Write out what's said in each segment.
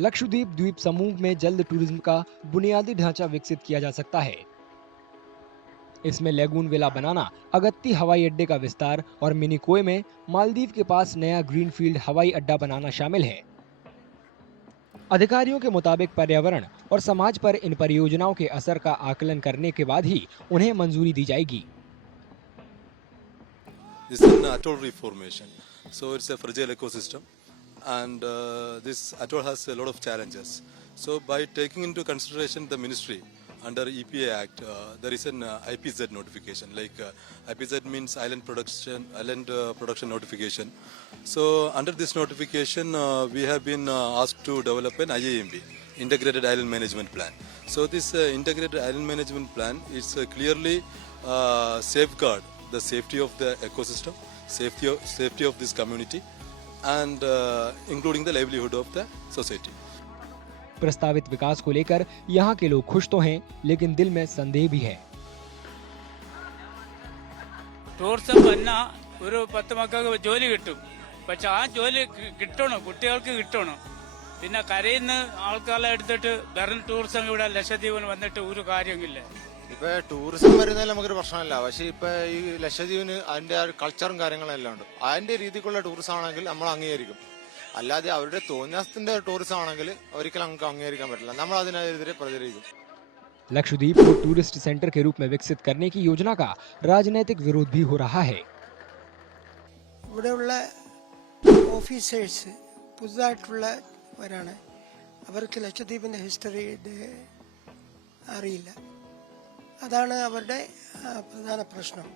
लक्षद्वीप द्वीप समूह में जल्द टूरिज्म का बुनियादी ढांचा विकसित किया जा सकता है। इसमें लेगून विला बनाना, अगत्ती हवाई अड्डे का विस्तार और मिनिकोय में मालदीव के पास नया ग्रीनफील्ड हवाई अड्डा बनाना शामिल है। अधिकारियों के मुताबिक पर्यावरण और समाज पर इन परियोजनाओं के असर का आकलन करने के बाद ही उन्हें मंजूरी दी जाएगी। This is an atoll reformation, so it's a fragile ecosystem, and this atoll has a lot of challenges. So by taking into consideration the ministry under EPA Act, there is an IPZ notification. IPZ means island production notification. So under this notification, we have been asked to develop an IIMP, Integrated Island Management Plan. So this Integrated Island Management Plan is clearly safeguard the safety of the ecosystem, safety of this community, and including the livelihood of the society. प्रस्तावित विकास को लेकर यहाँ के लोग खुश तो हैं, लेकिन दिल में संदेह भी है। ടൂറിസം വന്നാൽ ഒരു 10 മക്കൾക്ക് ജോലി കിട്ടും. പക്ഷെ ആ ജോലി കിട്ടണം, കുട്ടികൾക്ക് കിട്ടണം. പിന്നെ കരയിൽ നിന്ന് ആൾക്കാരെ എടുത്തിട്ട് വെറും ടൂറിസം ഇവിടെ ലക്ഷദ്വീപിന് വന്നിട്ട് ഒരു കാര്യമില്ല. ഇപ്പൊ ടൂറിസം വരുന്നതിൽ നമുക്കൊരു പ്രശ്നമില്ല. പക്ഷെ ഇപ്പൊ ഈ ലക്ഷദ്വീപിന് അതിന്റെ ആ കൾച്ചറും കാര്യങ്ങളും എല്ലാം ഉണ്ട്. അതിന്റെ രീതിക്കുള്ള ടൂറിസം ആണെങ്കിൽ നമ്മൾ അംഗീകരിക്കും. അല്ലാതെ അവരുടെ തോന്നിയാസത്തിന്റെ ടൂറിസം ആണെങ്കിൽ ഒരിക്കലും നമുക്ക് അംഗീകരിക്കാൻ പറ്റില്ല. നമ്മൾ അതിനെതിരെ പ്രതികരിക്കും. लक्षद्वीप को टूरिस्ट सेंटर के रूप में विकसित करने की योजना का राजनीतिक विरोध भी हो रहा है। ഇവിടെയുള്ള ഓഫീസേഴ്സ് പുതുതായിട്ടുള്ളവരാണ്. അവർക്ക് ലക്ഷദ്വീപിന്റെ ഹിസ്റ്ററി അറിയില്ല. അതാണ് അവരുടെ പ്രധാന പ്രശ്നം.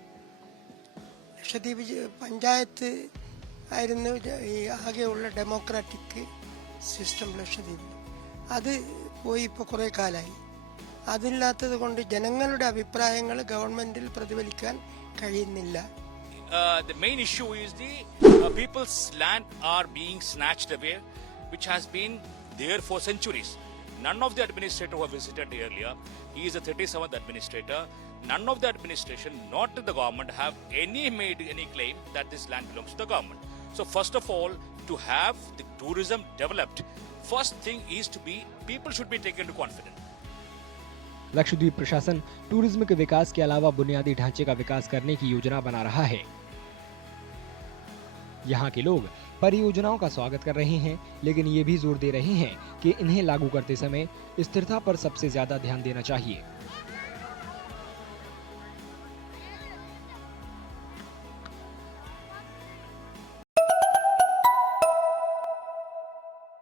ലക്ഷദ്വീപ് പഞ്ചായത്ത് ആയിരുന്നു ഈ ആകെയുള്ള ഡെമോക്രാറ്റിക് സിസ്റ്റം ലക്ഷദ്വീപിൽ. അത് പോയി ഇപ്പോൾ കുറേ കാലമായി. അതില്ലാത്തത് കൊണ്ട് ജനങ്ങളുടെ അഭിപ്രായങ്ങൾ ഗവൺമെന്റിൽ പ്രതിഫലിക്കാൻ കഴിയുന്നില്ല. The main issue is the people's land are being snatched away, which has been there for centuries. None of the administrators who have visited earlier, he is the 37th administrator, none of the administration, not the government, have made any claim that this land belongs to the government. So first of all, to have the tourism developed, first thing is to be, people should be taken into confidence. Lakshadweep प्रशासन टूरिज्म के विकास के अलावा बुनियादी ढांचे का विकास करने की योजना बना रहा है। यहाँ के लोग परियोजनाओं का स्वागत कर रहे हैं, लेकिन ये भी जोर दे रहे हैं कि इन्हें लागू करते समय स्थिरता पर सबसे ज्यादा ध्यान देना चाहिए।